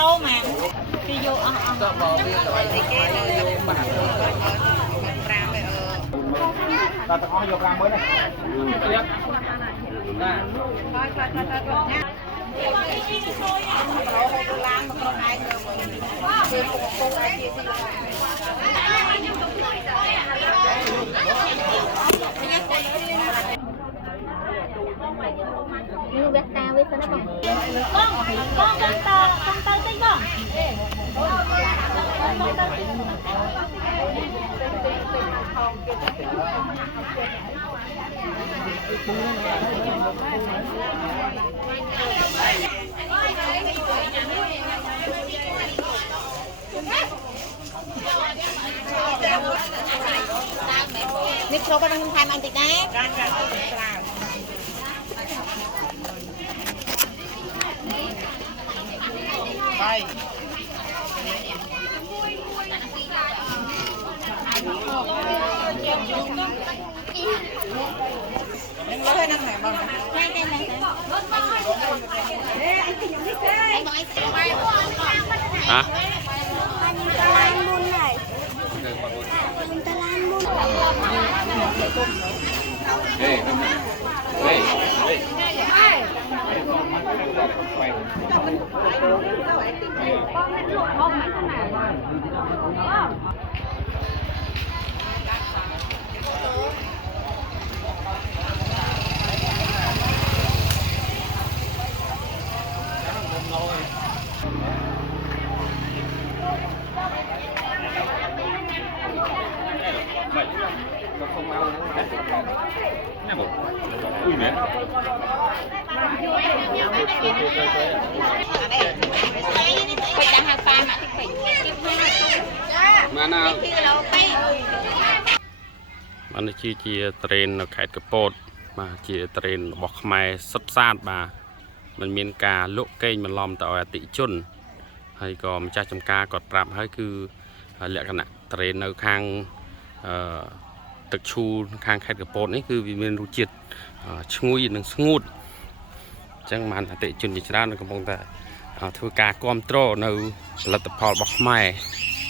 lô mà đi vô ta có vô ra mới này như bé tao biết sao nó bằng con tơ tính không Nick số có đang tham ăn thịt đá đây em có hơi năm này mà hả ui mẹ mà nàoมันជាត្រេននៅខេត្តកពតបាទជាត្រេនរបស់ខ្មែរសុទ្ធសាធបាទมันមានការលក់កេងបន្លំទៅឲ្យអតិជនហើយក៏ម្ចាស់ចំការគាត់ប្រាប់ហើយគឺលក្ខណៈត្រេននៅខាងទឹកឈូខាងខេត្តកពតនេះគឺវាមានរសជាតិឈ្ងុយនិងស្ងួតអញ្ចឹងបានអតិជនជាច្រើនកំពុងតែធ្វើការគ្រប់គ្រងនៅផលិតផលរបស់ខ្មែរ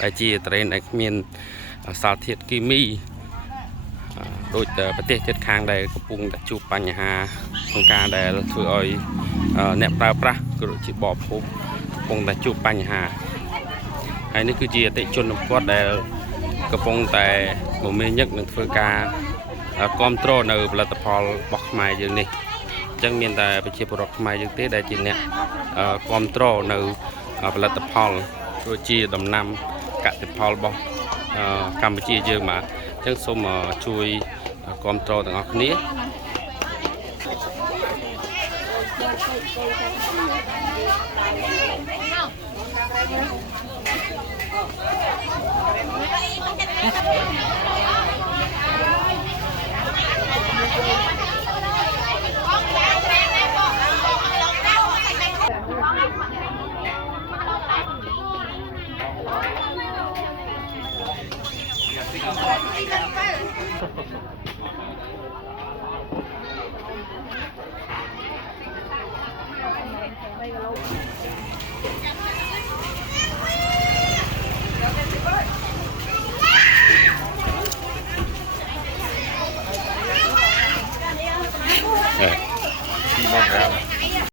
ដែលជាត្រេនដែលគ្មានសារធាតុគីមីដូចប្រទេសជិតខាងដែលកំពុងតែជួបបញ្ហាក្នុងការដែលធ្វើឲ្យអ្នកប្រើប្រាស់ក៏ដូចជាបរិភោគកំពុងតែជួបបញ្ហាហើយនេះគឺជាអតិជនរបស់គាត់ដែលកំពុងតែមមាញឹកនឹងធ្វើការគ្រប់គ្រងនៅផលិតផលរបស់ខ្មែរយើងនេះអញ្ចឹងមានតែប្រជាពលរដ្ឋខ្មែរយើងទេដែលជាអ្នកគ្រប់គ្រងនៅផលិតផលដូចជាដំណាំកសិផលរបស់កម្ពុជាយើងបាទអញ្ចឹងសូមជួយគ្រប់គ្រងទាំងអស់គ្នា